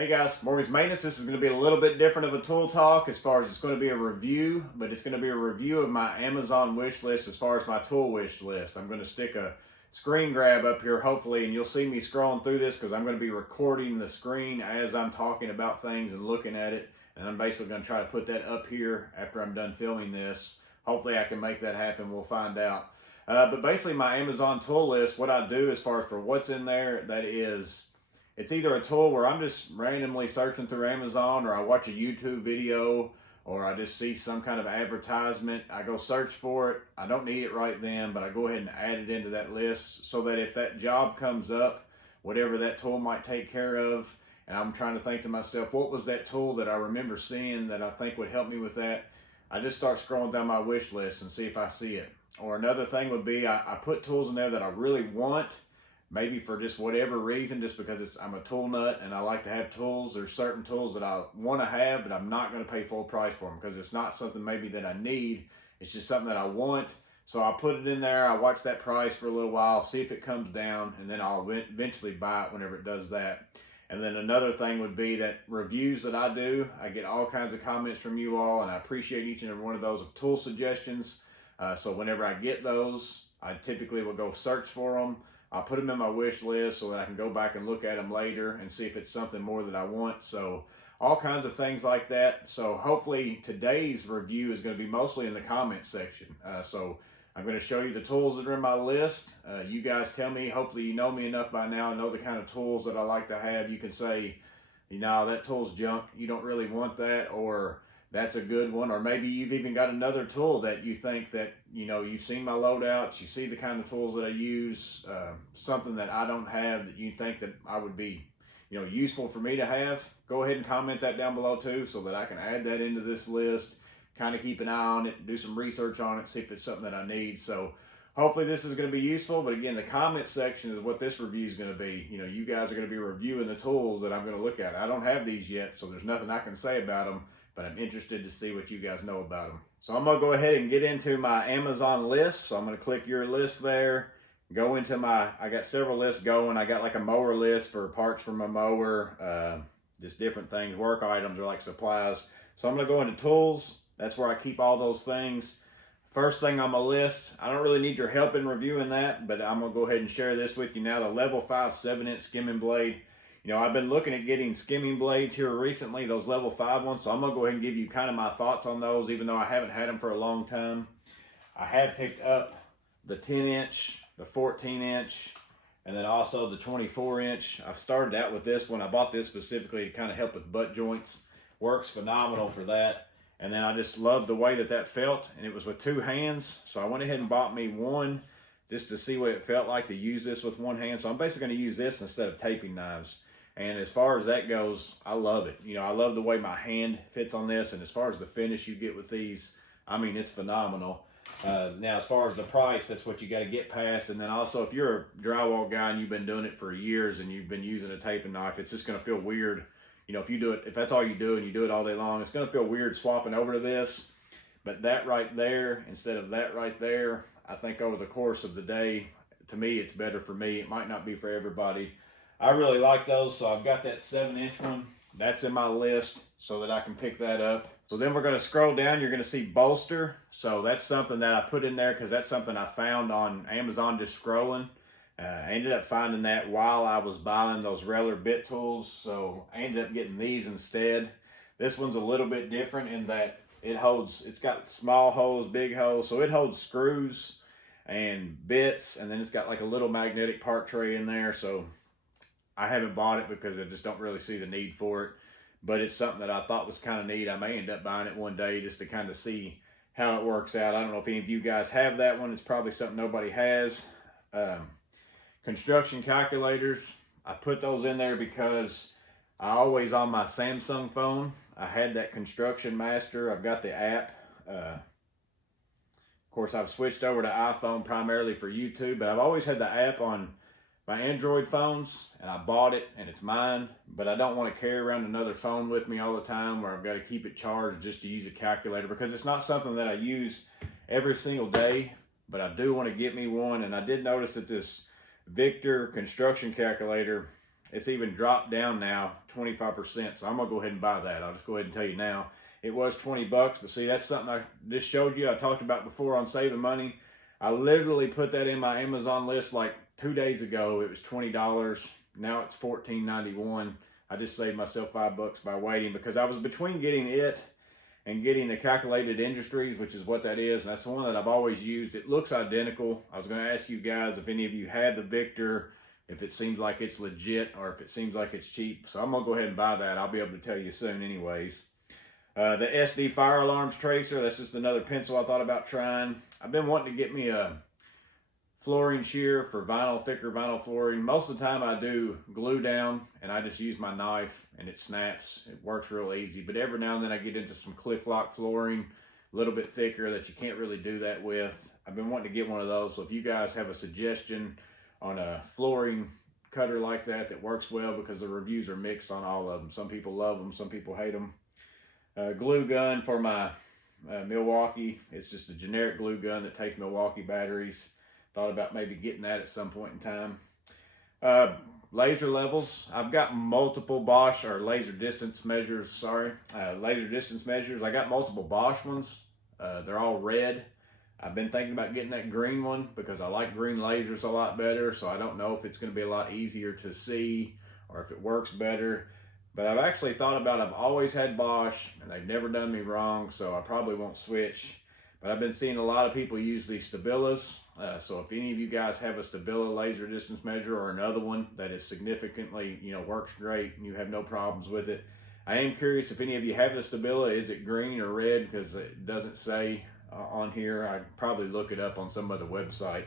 Hey guys, Morgan's Maintenance. This is going to be a little bit different of a tool talk as far as it's going to be a review, but it's going to be a review of my Amazon wish list as far as my tool wish list. I'm going to stick a screen grab up here hopefully, and you'll see me scrolling through this because I'm going to be recording the screen as I'm talking about things and looking at it, and I'm basically going to try to put that up here after I'm done filming this. Hopefully I can make that happen. We'll find out. But basically my Amazon tool list, what I do as far as for what's in there, that is, it's either a tool where I'm just randomly searching through Amazon, or I watch a YouTube video, or I just see some kind of advertisement. I go search for it. I don't need it right then, but I go ahead and add it into that list so that if that job comes up, whatever that tool might take care of, and I'm trying to think to myself, what was that tool that I remember seeing that I think would help me with that? I just start scrolling down my wish list and see if I see it. Or another thing would be I put tools in there that I really want, maybe for just whatever reason, just because I'm a tool nut and I like to have tools. There's certain tools that I want to have, but I'm not going to pay full price for them because it's not something maybe that I need. It's just something that I want. So I'll put it in there. I watch that price for a little while, see if it comes down, and then I'll eventually buy it whenever it does that. And then another thing would be that reviews that I do, I get all kinds of comments from you all, and I appreciate each and every one of those of tool suggestions. So whenever I get those, I typically will go search for them. I'll put them in my wish list so that I can go back and look at them later and see if it's something more that I want. So all kinds of things like that. So hopefully today's review is going to be mostly in the comments section. So I'm going to show you the tools that are in my list. You guys tell me, hopefully you know me enough by now, know the kind of tools that I like to have. You can say, you know, that tool's junk, you don't really want that, or that's a good one. Or maybe you've even got another tool that you think that, you know, you've seen my loadouts, you see the kind of tools that I use, something that I don't have that you think that I would be, you know, useful for me to have. Go ahead and comment that down below too, so that I can add that into this list, kind of keep an eye on it, do some research on it, see if it's something that I need. So hopefully this is going to be useful. But again, the comment section is what this review is going to be. You know, you guys are going to be reviewing the tools that I'm going to look at. I don't have these yet, so there's nothing I can say about them, but I'm interested to see what you guys know about them. So I'm going to go ahead and get into my Amazon list. So I'm going to click your list there, go into I got several lists going. I got like a mower list for parts for my mower, just different things, work items or like supplies. So I'm going to go into tools. That's where I keep all those things. First thing on my list, I don't really need your help in reviewing that, but I'm going to go ahead and share this with you now. The level 5 7-inch skimming blade. You know, I've been looking at getting skimming blades here recently, those level 5 ones, so I'm going to go ahead and give you kind of my thoughts on those, even though I haven't had them for a long time. I have picked up the 10-inch, the 14-inch, and then also the 24-inch. I've started out with this one. I bought this specifically to kind of help with butt joints. Works phenomenal for that. And then I just loved the way that that felt, and it was with 2 hands, so I went ahead and bought me one just to see what it felt like to use this with 1 hand. So I'm basically going to use this instead of taping knives. And as far as that goes, I love it. You know, I love the way my hand fits on this, and as far as the finish you get with these, I mean, it's phenomenal. Now, as far as the price, that's what you got to get past. And then also, if you're a drywall guy and you've been doing it for years and you've been using a taping knife, it's just going to feel weird. You know, if you do it, if that's all you do and you do it all day long, it's going to feel weird swapping over to this. But that right there, instead of that right there, I think over the course of the day, to me, it's better for me. It might not be for everybody. I really like those, so I've got that 7-inch one. That's in my list so that I can pick that up. So then we're going to scroll down. You're going to see bolster. So that's something that I put in there because that's something I found on Amazon just scrolling. I ended up finding that while I was buying those regular bit tools, so I ended up getting these instead. This one's a little bit different in that it's got small holes, big holes, so it holds screws and bits, and then it's got like a little magnetic part tray in there. So I haven't bought it because I just don't really see the need for it, but it's something that I thought was kind of neat. I may end up buying it one day just to kind of see how it works out. I don't know if any of you guys have that one. It's probably something nobody has. Construction calculators, I put those in there because I always, on my Samsung phone, I had that Construction Master. I've got the app. Of course, I've switched over to iPhone primarily for YouTube, but I've always had the app on my Android phones, and I bought it, and it's mine, but I don't want to carry around another phone with me all the time where I've got to keep it charged just to use a calculator, because it's not something that I use every single day, but I do want to get me one. And I did notice that this Victor construction calculator, it's even dropped down now 25%. So I'm gonna go ahead and buy that. I'll just go ahead and tell you now. It was 20 bucks, but see, that's something I just showed you. I talked about before on saving money. I literally put that in my Amazon list like 2 days ago. It was $20. Now it's $14.91. I just saved myself $5 by waiting because I was between getting it and getting the Calculated Industries, which is what that is. And that's the one that I've always used. It looks identical. I was going to ask you guys if any of you had the Victor, if it seems like it's legit or if it seems like it's cheap. So I'm going to go ahead and buy that. I'll be able to tell you soon anyways. The SD Fire Alarms Tracer, that's just another pencil I thought about trying. I've been wanting to get me a flooring shear for vinyl, thicker vinyl flooring. Most of the time I do glue down and I just use my knife and it snaps. It works real easy, but every now and then I get into some click lock flooring, a little bit thicker that you can't really do that with. I've been wanting to get one of those, so if you guys have a suggestion on a flooring cutter like that that works well, because the reviews are mixed on all of them. Some people love them, some people hate them. Glue gun for my Milwaukee. It's just a generic glue gun that takes Milwaukee batteries. Thought about maybe getting that at some point in time. Laser levels. I've got multiple Bosch or laser distance measures. Laser distance measures. I got multiple Bosch ones. They're all red. I've been thinking about getting that green one because I like green lasers a lot better. So I don't know if it's going to be a lot easier to see or if it works better. But I've actually thought about, I've always had Bosch and they've never done me wrong, so I probably won't switch. But I've been seeing a lot of people use these Stabilas. So if any of you guys have a Stabila laser distance measure or another one that is significantly, works great and you have no problems with it, I am curious if any of you have the Stabila. Is it green or red? Because it doesn't say on here. I'd probably look it up on some other website.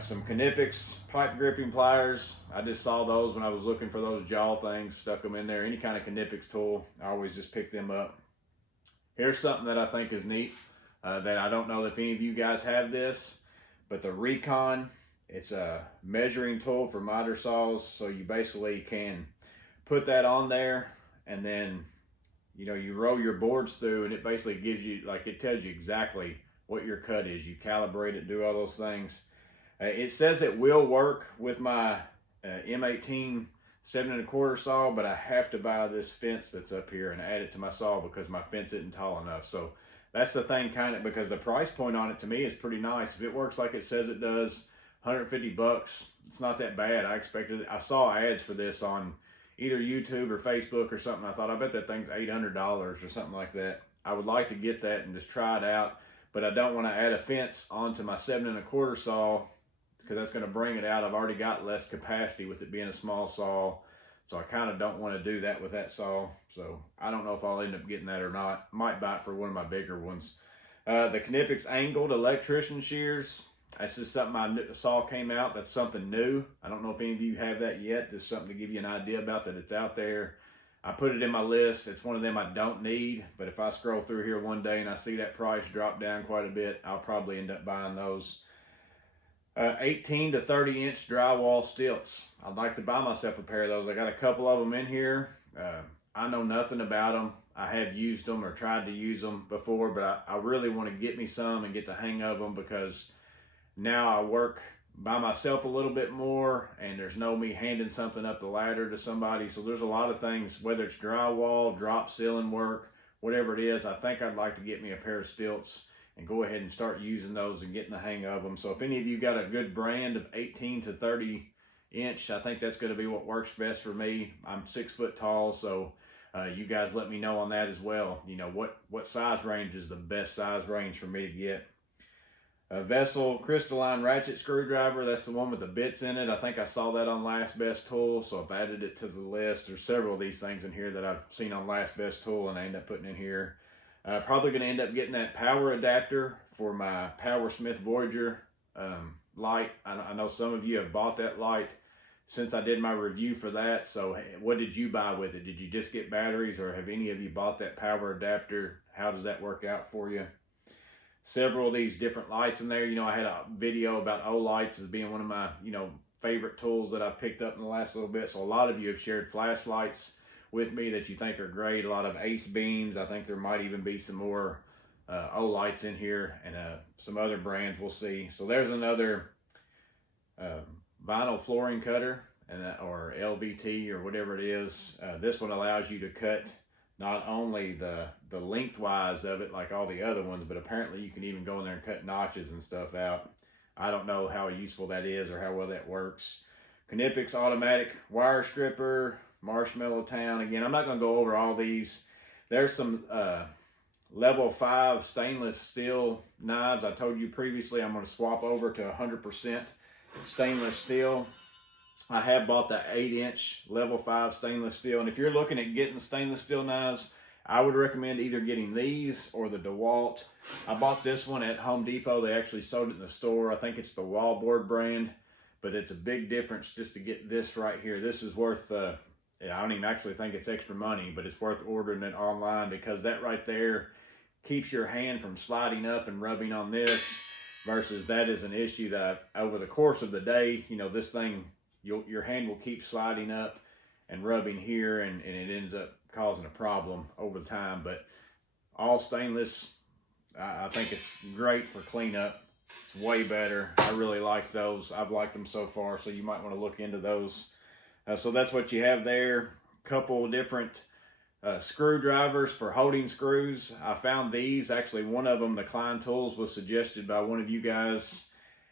Some Knipex pipe gripping pliers. I just saw those when I was looking for those jaw things, stuck them in there. Any kind of Knipex tool, I always just pick them up. Here's something that I think is neat, that I don't know if any of you guys have this, but the Recon, it's a measuring tool for miter saws. So you basically can put that on there and then, you roll your boards through and it basically gives you, it tells you exactly what your cut is. You calibrate it, do all those things. It says it will work with my M18 7 1/4 saw, but I have to buy this fence that's up here and add it to my saw because my fence isn't tall enough. So that's the thing, because the price point on it to me is pretty nice. If it works like it says it does, $150, it's not that bad. I saw ads for this on either YouTube or Facebook or something. I thought, I bet that thing's $800 or something like that. I would like to get that and just try it out, but I don't want to add a fence onto my 7 1/4 saw, because that's going to bring it out. I've already got less capacity with it being a small saw, so I kind of don't want to do that with that saw. So I don't know if I'll end up getting that or not. Might buy it for one of my bigger ones. The Knipex angled electrician shears. That's just something I saw came out. That's something new. I don't know if any of you have that yet. Just something to give you an idea about that it's out there. I put it in my list. It's one of them I don't need, but if I scroll through here one day and I see that price drop down quite a bit, I'll probably end up buying those. 18 to 30 inch drywall stilts. I'd like to buy myself a pair of those. I got a couple of them in here. I know nothing about them. I have used them or tried to use them before, but I really want to get me some and get the hang of them, because now I work by myself a little bit more and there's no me handing something up the ladder to somebody. So there's a lot of things, whether it's drywall, drop ceiling work, whatever it is, I think I'd like to get me a pair of stilts and go ahead and start using those and getting the hang of them. So if any of you got a good brand of 18 to 30 inch, I think that's going to be what works best for me. I'm 6 foot tall, so you guys let me know on that as well. What size range is the best size range for me to get. A Vessel crystalline ratchet screwdriver. That's the one with the bits in it. I think I saw that on Last Best Tool, so I've added it to the list. There's several of these things in here that I've seen on Last Best Tool and I end up putting in here. Probably going to end up getting that power adapter for my Power Smith Voyager light. I know some of you have bought that light since I did my review for that. So what did you buy with it? Did you just get batteries, or have any of you bought that power adapter? How does that work out for you? Several of these different lights in there. I had a video about O-lights as being one of my, favorite tools that I picked up in the last little bit. So a lot of you have shared flashlights with me that you think are great. A lot of Ace beams. I think there might even be some more O-lights in here, and some other brands we'll see. So there's another vinyl flooring cutter. or LVT or whatever it is. This one allows you to cut not only the lengthwise of it like all the other ones, but apparently you can even go in there and cut notches and stuff out. I don't know how useful that is or how well that works. Knipix automatic wire stripper, Marshmallow Town. Again, I'm not going to go over all these. There's some level 5 stainless steel knives. I told you previously I'm going to swap over to 100% stainless steel. I have bought the 8-inch level 5 stainless steel, and if you're looking at getting stainless steel knives, I would recommend either getting these or the DeWalt. I bought this one at Home Depot. They actually sold it in the store. I think it's the Wallboard brand, but it's a big difference just to get this right here. This is worth, I don't even actually think it's extra money, but it's worth ordering it online, because that right there keeps your hand from sliding up and rubbing on this, versus that is an issue that over the course of the day, you know, this thing, your hand will keep sliding up and rubbing here, and it ends up causing a problem over time. But all stainless, I think it's great for cleanup. It's way better. I really like those. I've liked them so far, so you might want to look into those. So that's what you have there. Couple different screwdrivers for holding screws. I found these. Actually, one of them, the Klein Tools, was suggested by one of you guys.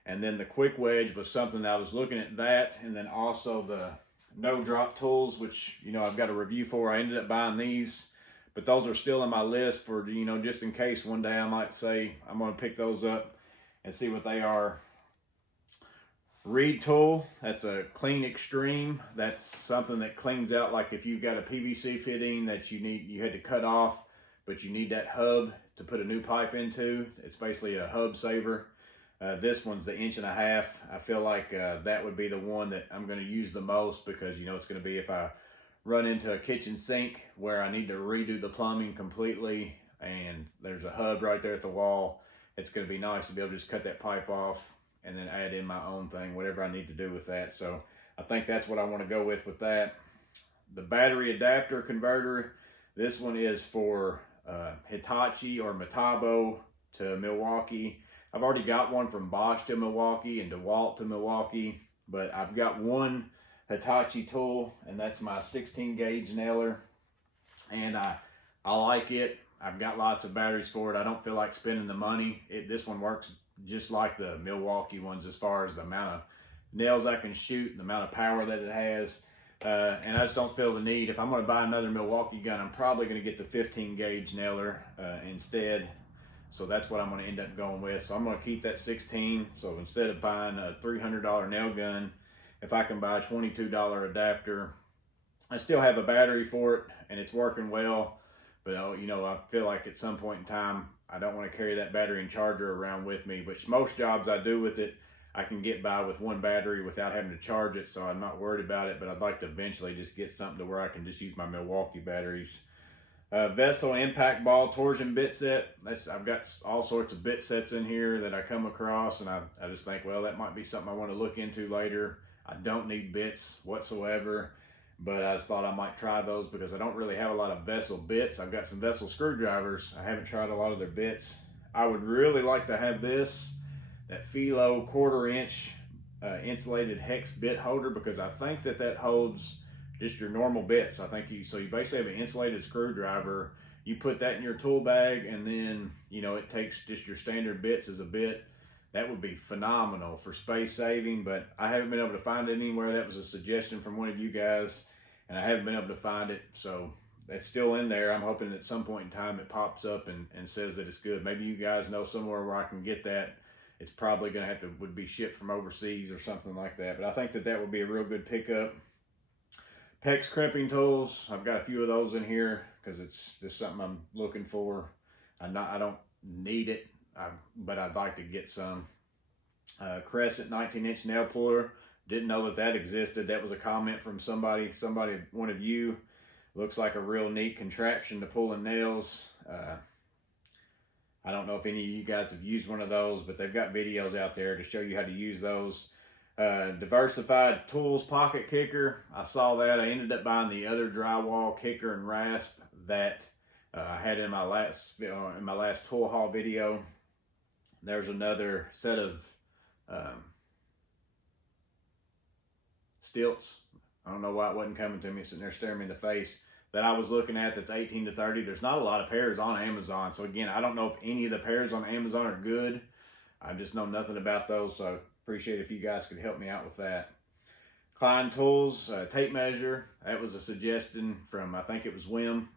And then the quick wedge was something that I was looking at that. And then also the no drop tools, which, you know, I've got a review for. I ended up buying these, but those are still in my list for, you know, just in case one day I might say I'm going to pick those up and see what they are. Reed tool, that's a Clean Extreme. That's something that cleans out, like if you've got a PVC fitting that you had to cut off, but you need that hub to put a new pipe into. It's basically a hub saver. This one's the 1.5 inches. I feel like that would be the one that I'm going to use the most, because, you know, it's going to be if I run into a kitchen sink where I need to redo the plumbing completely and there's a hub right there at the wall. It's going to be nice to be able to just cut that pipe off and then add in my own thing, whatever I need to do with that. So I think that's what I want to go with that. The battery adapter converter, this one is for Hitachi or Metabo to Milwaukee. I've already got one from Bosch to Milwaukee and DeWalt to Milwaukee, but I've got one Hitachi tool, and that's my 16 gauge nailer, and I like it. I've got lots of batteries for it. I don't feel like spending the money. This one works just like the Milwaukee ones as far as the amount of nails I can shoot and the amount of power that it has. And I just don't feel the need. If I'm going to buy another Milwaukee gun, I'm probably going to get the 15 gauge nailer instead. So that's what I'm going to end up going with. So I'm going to keep that 16. So instead of buying a $300 nail gun, if I can buy a $22 adapter, I still have a battery for it and it's working well. But, you know, I feel like at some point in time, I don't want to carry that battery and charger around with me. Which most jobs I do with it, I can get by with one battery without having to charge it. So I'm not worried about it. But I'd like to eventually just get something to where I can just use my Milwaukee batteries. Vessel impact ball torsion bit set. I've got all sorts of bit sets in here that I come across, and I just think, well, that might be something I want to look into later. I don't need bits whatsoever, but I just thought I might try those because I don't really have a lot of vessel bits. I've got some vessel screwdrivers. I haven't tried a lot of their bits. I would really like to have that Philo 1/4 inch insulated hex bit holder, because I think that holds just your normal bits. I think you basically have an insulated screwdriver. You put that in your tool bag, and then, you know, it takes just your standard bits as a bit. That would be phenomenal for space saving, but I haven't been able to find it anywhere. That was a suggestion from one of you guys, and I haven't been able to find it. So that's still in there. I'm hoping at some point in time it pops up and says that it's good. Maybe you guys know somewhere where I can get that. It's probably going to would be shipped from overseas or something like that. But I think that would be a real good pickup. PEX crimping tools. I've got a few of those in here because it's just something I'm looking for. I don't need it, but I'd like to get some. Crescent 19-inch nail puller. Didn't know that existed. That was a comment from somebody, one of you. Looks like a real neat contraption to pull in nails. I don't know if any of you guys have used one of those, but they've got videos out there to show you how to use those. Diversified Tools pocket kicker. I saw that. I ended up buying the other drywall kicker and rasp that I had in my last tool haul video. There's another set of stilts. I don't know why it wasn't coming to me, sitting there staring me in the face, that I was looking at that's 18 to 30. There's not a lot of pairs on Amazon. So again, I don't know if any of the pairs on Amazon are good. I just know nothing about those, so appreciate if you guys could help me out with that. Klein Tools tape measure. That was a suggestion from, I think it was Wim.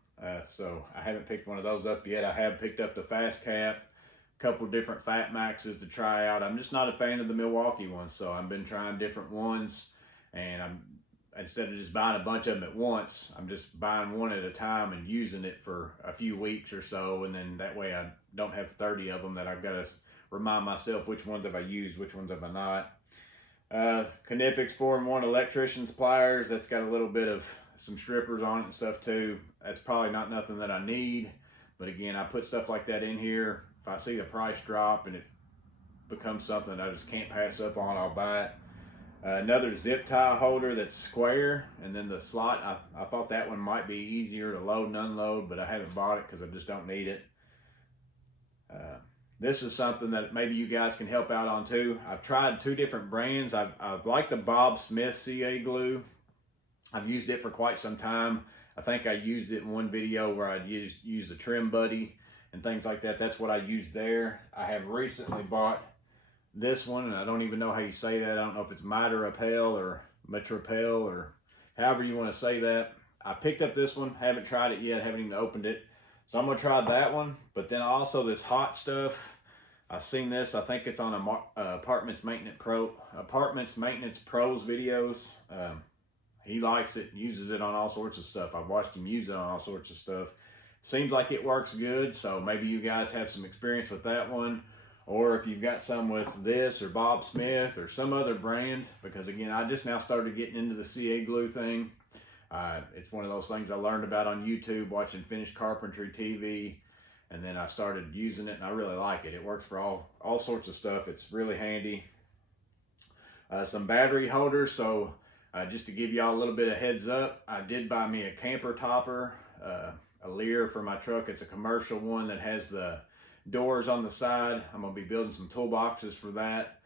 So I haven't picked one of those up yet. I have picked up the Fast Cap, a couple of different Fat Maxes to try out. I'm just not a fan of the Milwaukee ones, so I've been trying different ones, and instead of just buying a bunch of them at once, I'm just buying one at a time and using it for a few weeks or so, and then that way I don't have 30 of them that I've got to remind myself which ones have I used, which ones have I not. Knipex 4-in-1 electrician's pliers. That's got a little bit of some strippers on it and stuff too. That's probably not nothing that I need, but again, I put stuff like that in here. If I see the price drop and it becomes something that I just can't pass up on, I'll buy it. Another zip tie holder that's square, and then the slot, I thought that one might be easier to load and unload, but I haven't bought it because I just don't need it. This is something that maybe you guys can help out on too. I've tried 2 different brands. I've liked the Bob Smith CA glue. I've used it for quite some time. I think I used it in one video where I'd used the Trim Buddy and things like that. That's what I used there. I have recently bought this one, and I don't even know how you say that. I don't know if it's Mitrapel or Mitrapel or however you want to say that. I picked up this one, haven't tried it yet, haven't even opened it. So I'm going to try that one. But then also this hot stuff. I've seen this. I think it's on Apartments Maintenance Pros videos. He likes it, uses it on all sorts of stuff. I've watched him use it on all sorts of stuff. Seems like it works good. So maybe you guys have some experience with that one. Or if you've got some with this or Bob Smith or some other brand. Because again, I just now started getting into the CA glue thing. It's one of those things I learned about on YouTube, watching Finished Carpentry TV, and then I started using it, and I really like it. It works for all sorts of stuff. It's really handy. Some battery holders. So just to give y'all a little bit of heads up, I did buy me a camper topper, a Lear for my truck. It's a commercial one that has the doors on the side. I'm going to be building some toolboxes for that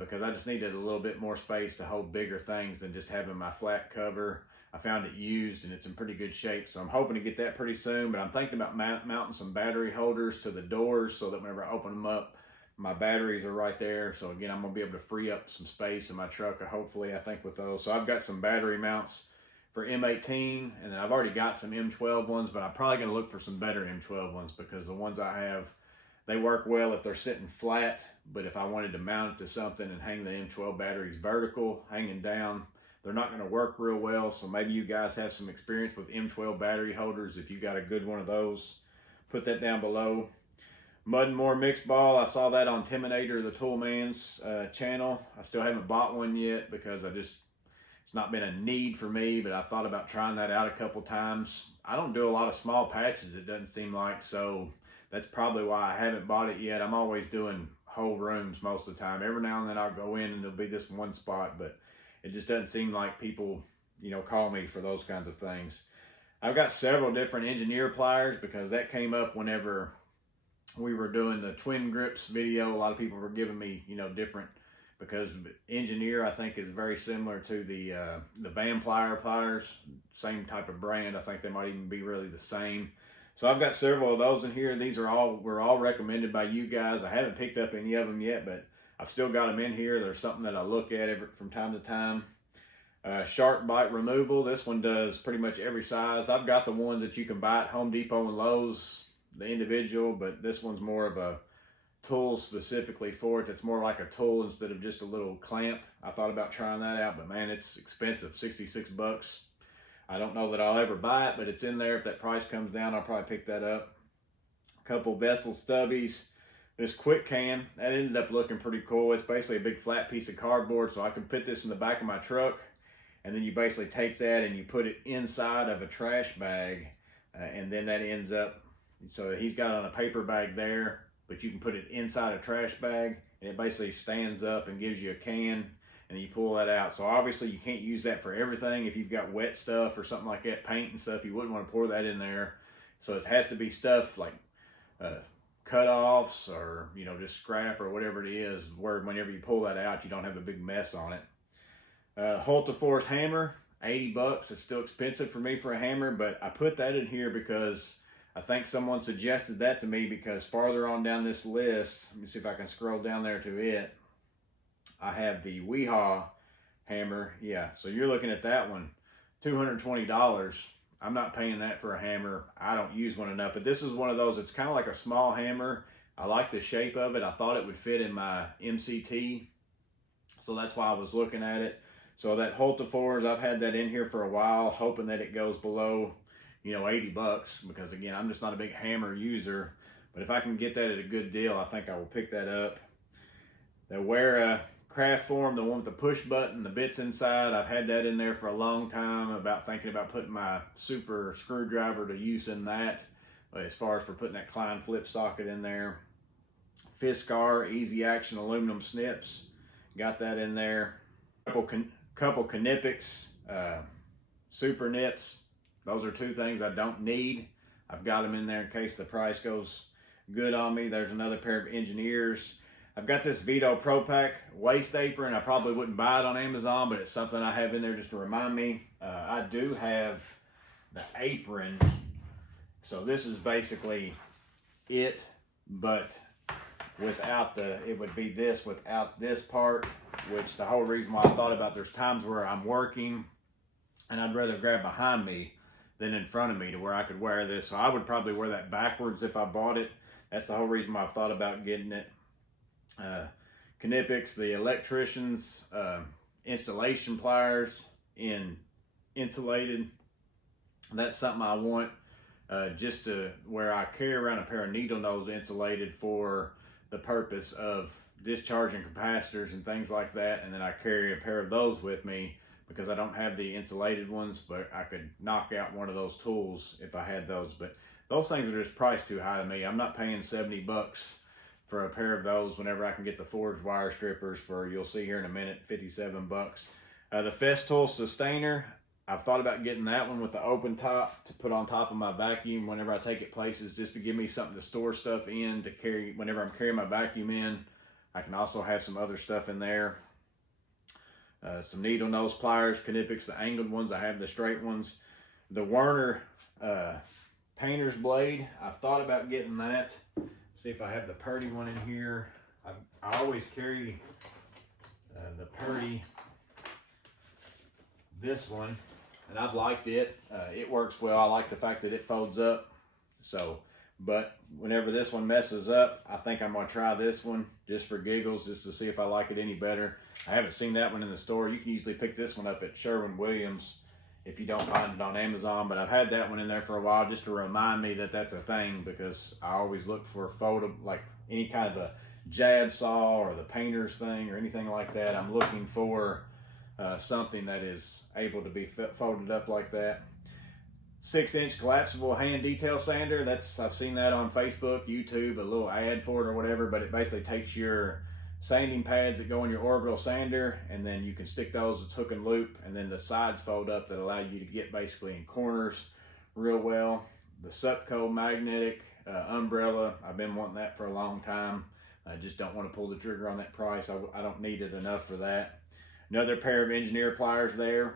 because I just needed a little bit more space to hold bigger things than just having my flat cover. I found it used and it's in pretty good shape, so I'm hoping to get that pretty soon, but I'm thinking about mounting some battery holders to the doors so that whenever I open them up, my batteries are right there. So again, I'm going to be able to free up some space in my truck, hopefully, I think, with those. So I've got some battery mounts for M18, and then I've already got some M12 ones, but I'm probably going to look for some better M12 ones because the ones I have, they work well if they're sitting flat, but if I wanted to mount it to something and hang the M12 batteries vertical, hanging down, they're not going to work real well. So maybe you guys have some experience with M12 battery holders. If you got a good one of those, put that down below. Mud and More mixed ball. I saw that on Timinator, the Toolman's channel. I still haven't bought one yet because it's not been a need for me, but I thought about trying that out a couple times. I don't do a lot of small patches, it doesn't seem like, so that's probably why I haven't bought it yet. I'm always doing whole rooms most of the time. Every now and then I'll go in and there'll be this one spot, but it just doesn't seem like people, call me for those kinds of things. I've got several different engineer pliers because that came up whenever we were doing the twin grips video. A lot of people were giving me, different, because engineer I think is very similar to the Van pliers, same type of brand. I think they might even be really the same. So I've got several of those in here. These were all recommended by you guys. I haven't picked up any of them yet, but I've still got them in here. There's something that I look at from time to time. Shark bite removal. This one does pretty much every size. I've got the ones that you can buy at Home Depot and Lowe's, the individual, but this one's more of a tool specifically for it. It's more like a tool instead of just a little clamp. I thought about trying that out, but man, it's expensive, 66 bucks. I don't know that I'll ever buy it, but it's in there. If that price comes down, I'll probably pick that up. A couple vessel stubbies. This quick can, that ended up looking pretty cool. It's basically a big flat piece of cardboard, so I can put this in the back of my truck, and then you basically take that and you put it inside of a trash bag, and then that ends up, so he's got it on a paper bag there, but you can put it inside a trash bag, and it basically stands up and gives you a can, and you pull that out. So obviously you can't use that for everything. If you've got wet stuff or something like that, paint and stuff, you wouldn't want to pour that in there. So it has to be stuff like cut-offs or, just scrap or whatever it is, where whenever you pull that out, you don't have a big mess on it. Hultiforce hammer, 80 bucks. It's still expensive for me for a hammer, but I put that in here because I think someone suggested that to me, because farther on down this list, let me see if I can scroll down there to it, I have the Weehaw hammer. Yeah, so you're looking at that one, $220. I'm not paying that for a hammer. I don't use one enough, but this is one of those, it's kind of like a small hammer. I like the shape of it. I thought it would fit in my MCT, so that's why I was looking at it. So that Hultiforce, I've had that in here for a while, hoping that it goes below, 80 bucks, because again, I'm just not a big hammer user. But if I can get that at a good deal, I think I will pick that up. The Wera Craft Form, the one with the push button, the bits inside, I've had that in there for a long time, thinking about putting my super screwdriver to use in that, as far as for putting that Klein flip socket in there. Fiskar Easy Action aluminum snips, got that in there. Couple Knipex super nips. Those are two things I don't need. I've got them in there in case the price goes good on me. There's another pair of Engineers. I've got this Vito Pro Pack waist apron. I probably wouldn't buy it on Amazon, but it's something I have in there just to remind me. I do have the apron. So this is basically it, but without it would be this without this part, which the whole reason why I thought about, there's times where I'm working and I'd rather grab behind me than in front of me to where I could wear this. So I would probably wear that backwards if I bought it. That's the whole reason why I've thought about getting it. Knipex, the electrician's installation pliers in insulated. That's something I want, just to where I carry around a pair of needle nose insulated for the purpose of discharging capacitors and things like that. And then I carry a pair of those with me because I don't have the insulated ones, but I could knock out one of those tools if I had those. But those things are just priced too high to me. I'm not paying 70 bucks for a pair of those whenever I can get the forged wire strippers for, you'll see here in a minute, 57 bucks. The Festool Sustainer, I've thought about getting that one with the open top to put on top of my vacuum whenever I take it places, just to give me something to store stuff in, to carry whenever I'm carrying my vacuum in. I can also have some other stuff in there. Some needle nose pliers, Knipex, the angled ones. I have the straight ones. The Werner Painter's Blade, I've thought about getting that. See if I have the Purdy one in here. I always carry the Purdy, this one, and I've liked it. It works well. I like the fact that it folds up. So, but whenever this one messes up, I think I'm gonna try this one just for giggles, just to see if I like it any better. I haven't seen that one in the store. You can easily pick this one up at Sherwin-Williams if you don't find it on Amazon, but I've had that one in there for a while just to remind me that that's a thing, because I always look for like any kind of a jab saw or the painter's thing or anything like that. I'm looking for something that is able to be folded up like that. 6-inch collapsible hand detail sander. I've seen that on Facebook, YouTube, a little ad for it or whatever, but it basically takes your sanding pads that go in your orbital sander, and then you can stick those with hook and loop, and then the sides fold up that allow you to get basically in corners real well. The Supco magnetic umbrella, I've been wanting that for a long time. I just don't want to pull the trigger on that price. I don't need it enough for that. Another pair of engineer pliers there.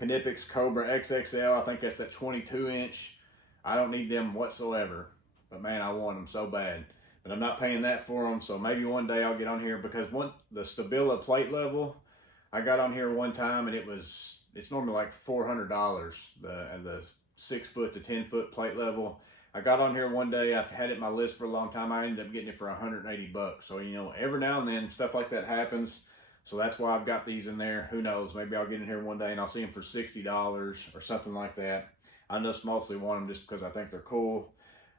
Knipex Cobra XXL, I think that's that 22-inch. I don't need them whatsoever, but man, I want them so bad. But I'm not paying that for them, so maybe one day I'll get on here, because the Stabila plate level, I got on here one time and it's normally like $400, the 6-foot to 10-foot plate level. I got on here one day, I've had it on my list for a long time, I ended up getting it for 180 bucks. So, every now and then stuff like that happens. So that's why I've got these in there. Who knows, maybe I'll get in here one day and I'll see them for $60 or something like that. I just mostly want them just because I think they're cool.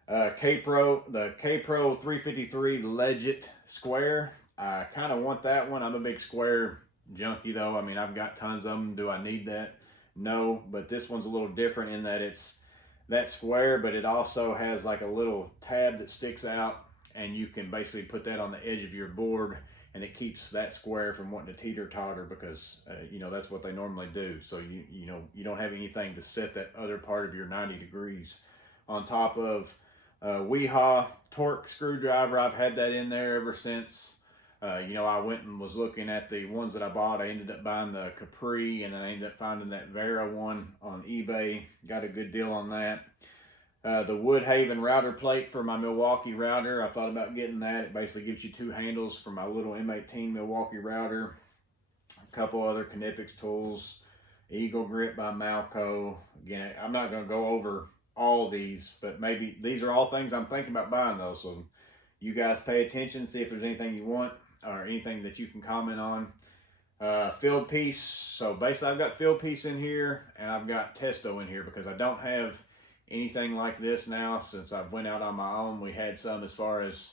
The K-Pro 353 Legit Square. I kind of want that one. I'm a big square junkie though. I mean, I've got tons of them. Do I need that? No, but this one's a little different in that it's that square, but it also has like a little tab that sticks out, and you can basically put that on the edge of your board, and it keeps that square from wanting to teeter-totter, because that's what they normally do. So you don't have anything to set that other part of your 90 degrees on top of. Weehaw torque screwdriver, I've had that in there ever since You know, I went and was looking at the ones that I bought. I ended up buying the Capri, and then I ended up finding that Vera one on eBay. Got a good deal on that. The Woodhaven router plate for my Milwaukee router. I thought about getting that. It basically gives you two handles for my little M18 Milwaukee router. A couple other Knipex tools. Eagle Grip by Malco. Again, I'm not going to go over all these, but maybe these are all things I'm thinking about buying those. So you guys pay attention, see if there's anything you want or anything that you can comment on. Field piece. So basically I've got field piece in here and I've got Testo in here because I don't have anything like this now since I've went out on my own. We had some as far as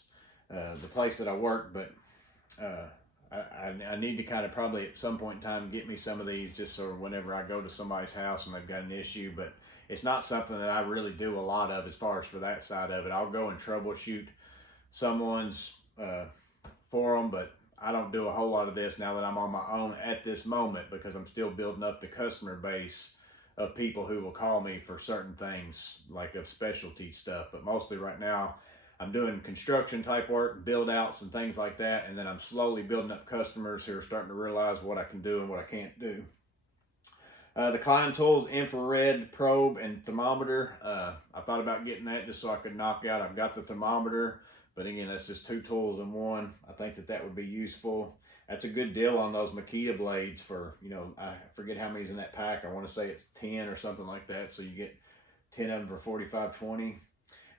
the place that I work, but I need to kind of probably at some point in time get me some of these just so whenever I go to somebody's house and they've got an issue, but it's not something that I really do a lot of as far as for that side of it. I'll go and troubleshoot someone's for them, but I don't do a whole lot of this now that I'm on my own at this moment because I'm still building up the customer base of people who will call me for certain things like of specialty stuff. But mostly right now I'm doing construction type work, build outs and things like that, and then I'm slowly building up customers who are starting to realize what I can do and what I can't do. The Klein Tools infrared probe and thermometer. I thought about getting that just so I could knock out. I've got the thermometer, but again, that's just two tools in one. I think that would be useful. That's a good deal on those Makita blades for, you know, I forget how many's in that pack. I want to say it's 10 or something like that. So you get 10 of them for $45.20.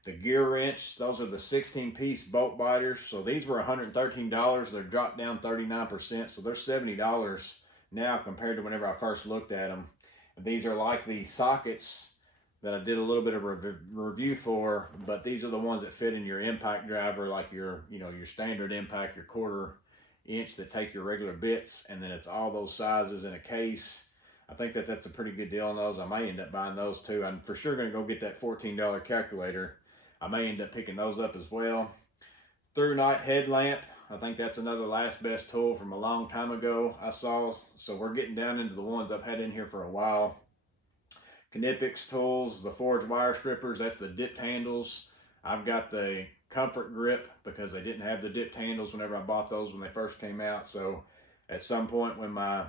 The gear wrench, those are the 16-piece bolt biters. So these were $113. They're dropped down 39%. So they're $70 now compared to whenever I first looked at them. These are like the sockets that I did a little bit of a review for, but these are the ones that fit in your impact driver, like your, you know, your standard impact, your 1/4 inch that take your regular bits, and then it's all those sizes in a case. I think that that's a pretty good deal on those. I may end up buying those too. I'm for sure going to go get that $14 calculator. I may end up picking those up as well. Through night headlamp. I think that's another last best tool from a long time ago I saw. So we're getting down into the ones I've had in here for a while. Knipex tools, the forged wire strippers, that's the dipped handles. I've got the comfort grip because they didn't have the dipped handles whenever I bought those when they first came out. So at some point when my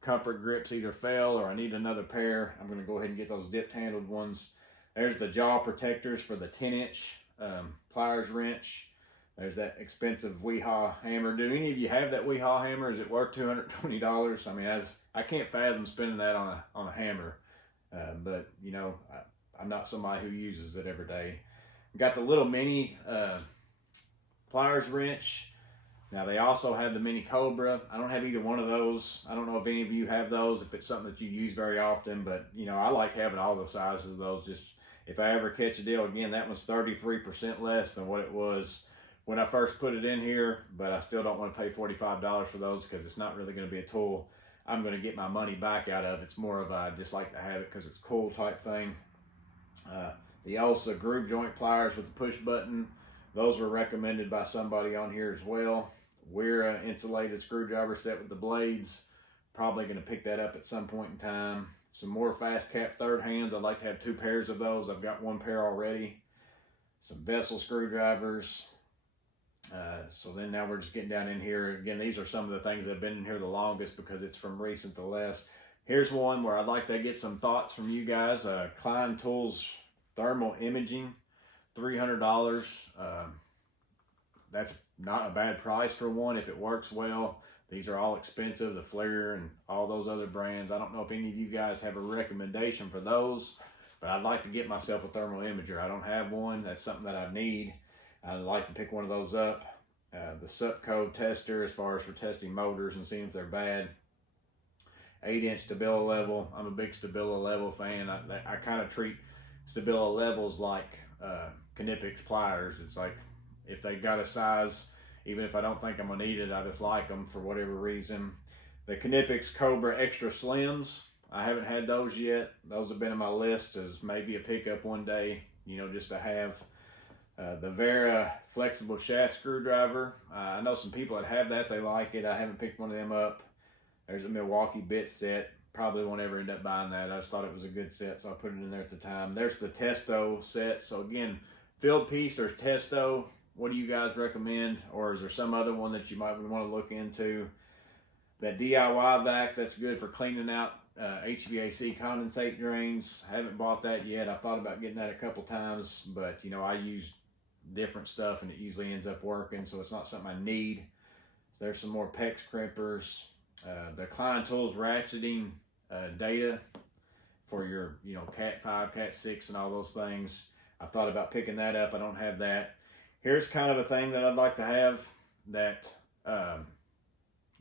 comfort grips either fail or I need another pair, I'm going to go ahead and get those dipped handled ones. There's the jaw protectors for the 10-inch pliers wrench. There's that expensive Weehaw hammer. Do any of you have that Weehaw hammer? Is it worth $220? I mean, I can't fathom spending that on a hammer. But you know, I'm not somebody who uses it every day. Got the little mini pliers wrench. Now they also have the mini Cobra. I don't have either one of those. I don't know if any of you have those, if it's something that you use very often, but you know, I like having all the sizes of those. Just if I ever catch a deal, again, that one's 33% less than what it was when I first put it in here, but I still don't want to pay $45 for those because it's not really going to be a tool I'm going to get my money back out of. It's more of I just like to have it because it's cool type thing. The Elsa groove joint pliers with the push button. Those were recommended by somebody on here as well. We're insulated screwdriver set with the blades. Probably going to pick that up at some point in time. Some more fast cap third hands. I'd like to have 2 pairs of those. I've got 1 pair already. Some vessel screwdrivers. So then now we're just getting down in here. Again, these are some of the things that have been in here the longest because it's from recent to less. Here's one where I'd like to get some thoughts from you guys. Klein Tools thermal imaging, $300. That's not a bad price for one if it works well. These are all expensive, the Flair and all those other brands. I don't know if any of you guys have a recommendation for those, but I'd like to get myself a thermal imager. I don't have one. That's something that I need. I'd like to pick one of those up. The Supco tester as far as for testing motors and seeing if they're bad. 8-inch Stabila level. I'm a big Stabila level fan. I kind of treat Stabila levels like Knipex pliers. It's like if they got a size, even if I don't think I'm going to need it, I just like them for whatever reason. The Knipex Cobra Extra Slims. I haven't had those yet. Those have been on my list as maybe a pickup one day, you know, just to have. The Vera flexible shaft screwdriver. I know some people that have that, they like it. I haven't picked one of them up. There's a Milwaukee bit set. Probably won't ever end up buying that. I just thought it was a good set, so I put it in there at the time. There's the Testo set. So again, field piece, there's Testo. What do you guys recommend? Or is there some other one that you might want to look into? That DIY vac, that's good for cleaning out HVAC condensate drains. I haven't bought that yet. I thought about getting that a couple times, but you know, I use different stuff and it usually ends up working, so it's not something I need. So there's some more PEX crimpers. The Klein Tools ratcheting data for your, you know, Cat 5, Cat 6 and all those things. I thought about picking that up. I don't have that. Here's kind of a thing that I'd like to have that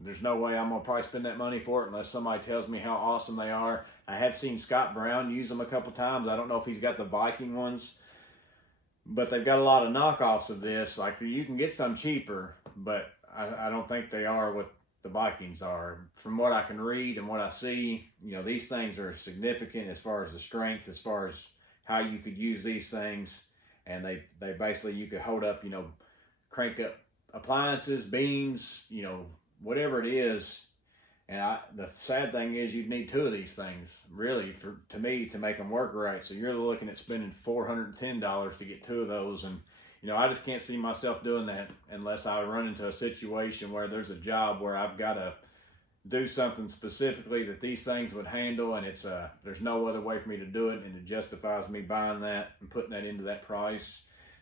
there's no way I'm going to probably spend that money for it unless somebody tells me how awesome they are. I have seen Scott Brown use them a couple times. I don't know if he's got the Viking ones, but they've got a lot of knockoffs of this. Like, you can get some cheaper, but I don't think they are what the Vikings are. From what I can read and what I see, you know, these things are significant as far as the strength, as far as how you could use these things. And they basically, you could hold up, you know, crank up appliances, beams, you know, whatever it is. And the sad thing is you'd need two of these things, really, to me, to make them work right. So you're looking at spending $410 to get two of those. And, you know, I just can't see myself doing that unless I run into a situation where there's a job where I've got to do something specifically that these things would handle, and it's there's no other way for me to do it, and it justifies me buying that and putting that into that price.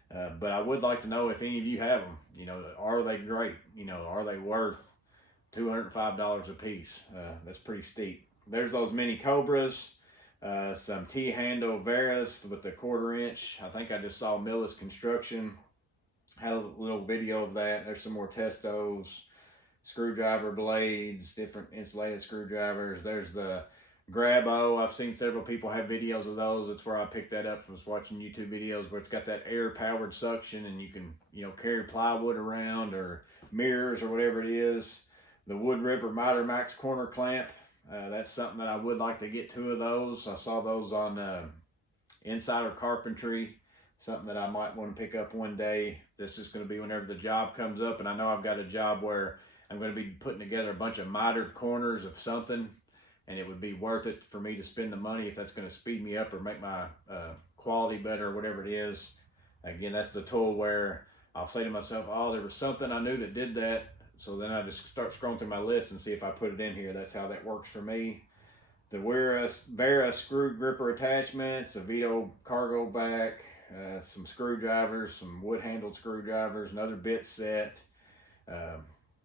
But I would like to know if any of you have them. You know, are they great? You know, are they worth $205 a piece? That's pretty steep. There's those mini Cobras, some T-handle Veras with the 1/4 inch. I think I just saw Millis Construction had a little video of that. There's some more Testos, screwdriver blades, different insulated screwdrivers. There's the Grab-O. I've seen several people have videos of those. That's where I picked that up. I was watching YouTube videos where it's got that air-powered suction and you can, you know, carry plywood around or mirrors or whatever it is. The Wood River Miter Max corner clamp. That's something that I would like to get two of those. I saw those on Insider Carpentry. Something that I might want to pick up one day. This is going to be whenever the job comes up. And I know I've got a job where I'm going to be putting together a bunch of mitered corners of something, and it would be worth it for me to spend the money if that's going to speed me up or make my quality better or whatever it is. Again, that's the tool where I'll say to myself, oh, there was something I knew that did that. So then I just start scrolling through my list and see if I put it in here. That's how that works for me. The Vera screw gripper attachments, a Vito cargo back, some screwdrivers, some wood-handled screwdrivers, another bit set,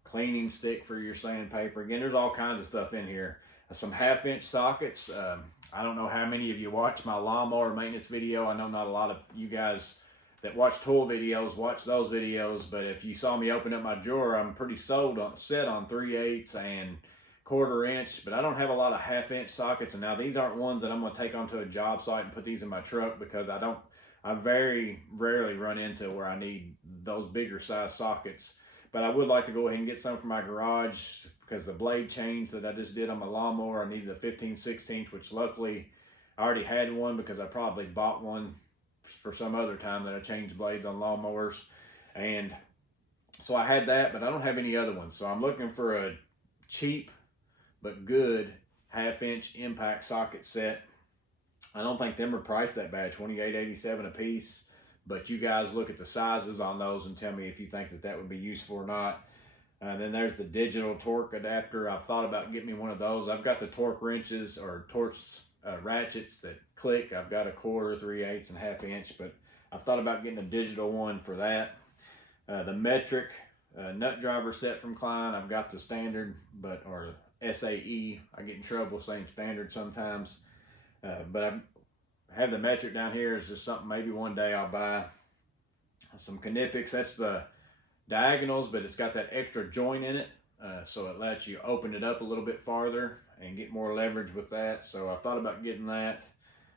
cleaning stick for your sandpaper. Again, there's all kinds of stuff in here. Some 1/2 inch sockets. I don't know how many of you watch my lawnmower maintenance video. I know not a lot of you guys that watch tool videos watch those videos, but if you saw me open up my drawer, I'm pretty set on 3/8 and 1/4 inch, but I don't have a lot of 1/2 inch sockets. And now these aren't ones that I'm going to take onto a job site and put these in my truck, because I very rarely run into where I need those bigger size sockets. But I would like to go ahead and get some for my garage, because the blade change that I just did on my lawnmower, I needed a 15/16, which luckily I already had one, because I probably bought one for some other time that I changed blades on lawnmowers. And so I had that, but I don't have any other ones. So I'm looking for a cheap but good 1/2 inch impact socket set. I don't think them are priced that bad, $28.87 a piece. But you guys look at the sizes on those and tell me if you think that that would be useful or not. And then there's the digital torque adapter. I've thought about getting me one of those. I've got the torque wrenches or torque ratchets that click. I've got a 1/4, 3/8, and 1/2 inch, but I've thought about getting a digital one for that. The metric nut driver set from Klein. I've got the standard, or SAE. I get in trouble saying standard sometimes. But I have the metric down here. It's just something maybe one day I'll buy. Some Knipex. That's the diagonals, but it's got that extra joint in it. So it lets you open it up a little bit farther and get more leverage with that. So I thought about getting that.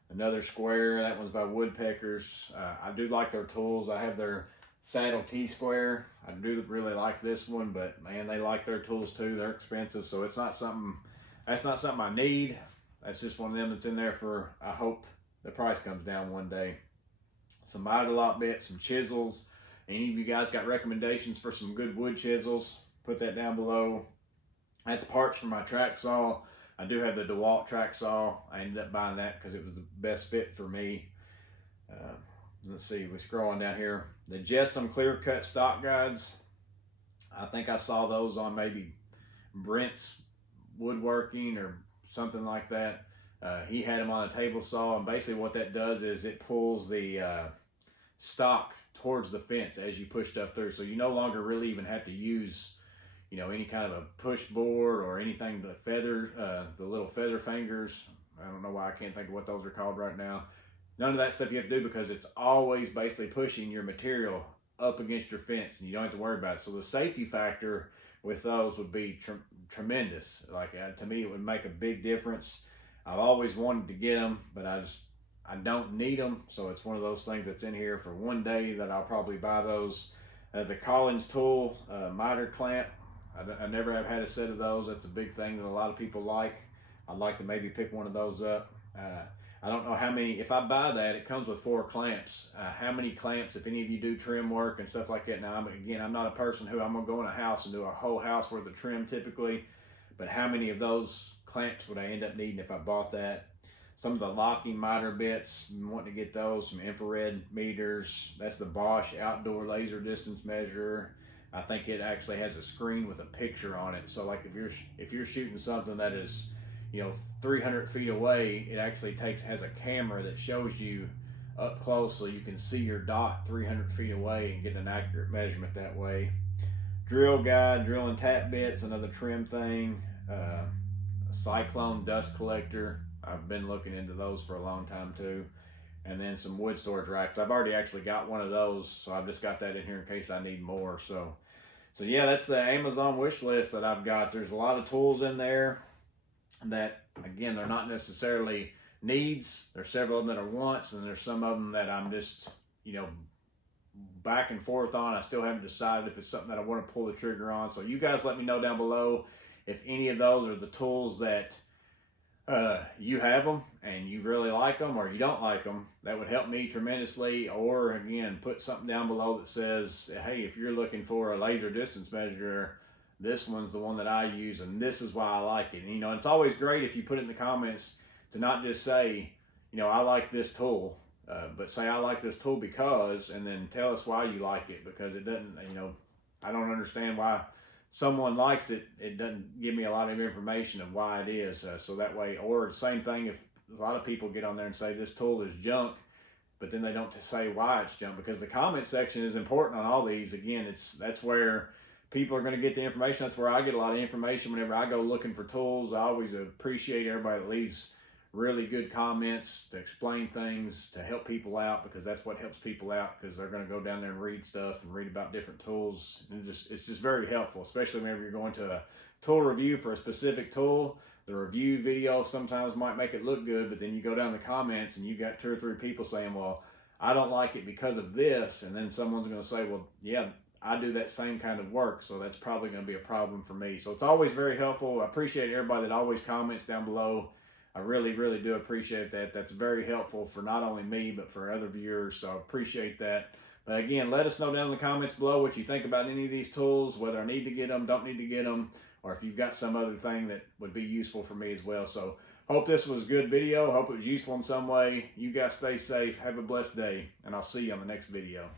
Another square. That one's by Woodpeckers. I do like their tools. I have their Saddle T-square. I do really like this one, but man, they like their tools too. They're expensive, so it's not something. That's not something I need. That's just one of them that's in there for, I hope the price comes down one day. Some miter bits, some chisels. Any of you guys got recommendations for some good wood chisels? Put that down below. That's parts for my track saw. I do have the DeWalt track saw. I ended up buying that because it was the best fit for me. let's see, we're scrolling down here. The Jessam clear cut stock guides. I think I saw those on maybe Brent's Woodworking or something like that. He had them on a table saw, and basically what that does is it pulls the stock towards the fence as you push stuff through. So you no longer really even have to use, you know, any kind of a push board or anything. The feather, the little feather fingers. I don't know why I can't think of what those are called right now. None of that stuff you have to do because it's always basically pushing your material up against your fence, and you don't have to worry about it. So the safety factor with those would be tremendous. Like to me, it would make a big difference. I've always wanted to get them, but I don't need them. So it's one of those things that's in here for one day that I'll probably buy those. The Collins tool miter clamp. I never have had a set of those. That's a big thing that a lot of people like. I'd like to maybe pick one of those up. I don't know how many, if I buy that, it comes with 4 clamps. How many clamps, if any of you do trim work and stuff like that. Now, I'm not a person who I'm going to go in a house and do a whole house worth of trim typically, but how many of those clamps would I end up needing if I bought that? Some of the locking miter bits, I'm wanting to get those, some infrared meters. That's the Bosch outdoor laser distance measure. I think it actually has a screen with a picture on it. So like if you're shooting something that is, you know, 300 feet away, it actually has a camera that shows you up close so you can see your dot 300 feet away and get an accurate measurement that way. Drill guide, drill and tap bits, another trim thing. A Cyclone dust collector. I've been looking into those for a long time too. And then some wood storage racks. I've already actually got one of those, so I've just got that in here in case I need more. So yeah, that's the Amazon wish list that I've got. There's a lot of tools in there that, again, they're not necessarily needs. There's several of them that are wants, and there's some of them that I'm just, you know, back and forth on. I still haven't decided if it's something that I want to pull the trigger on. So you guys let me know down below if any of those are the tools that you have them and you really like them, or you don't like them. That would help me tremendously. Or again, put something down below that says, hey, if you're looking for a laser distance measure, this one's the one that I use, and this is why I like it. And, you know, it's always great if you put it in the comments to not just say, you know, I like this tool, but say I like this tool because, and then tell us why you like it, because it doesn't, you know, I don't understand why someone likes it. It doesn't give me a lot of information of why it is. So that way, or the same thing if a lot of people get on there and say this tool is junk, but then they don't say why it's junk, because the comment section is important on all these. Again, that's where people are going to get the information. That's where I get a lot of information whenever I go looking for tools. I always appreciate everybody that leaves really good comments to explain things, to help people out, because that's what helps people out, because they're going to go down there and read stuff and read about different tools. And it's just very helpful, especially whenever you're going to a tool review for a specific tool. The review video sometimes might make it look good, but then you go down the comments and you got 2 or 3 people saying, well, I don't like it because of this. And then someone's going to say, well, yeah, I do that same kind of work, so that's probably going to be a problem for me. So it's always very helpful. I appreciate everybody that always comments down below. I really, really do appreciate that. That's very helpful for not only me, but for other viewers, so I appreciate that. But again, let us know down in the comments below what you think about any of these tools, whether I need to get them, don't need to get them, or if you've got some other thing that would be useful for me as well. So hope this was a good video. Hope it was useful in some way. You guys stay safe. Have a blessed day, and I'll see you on the next video.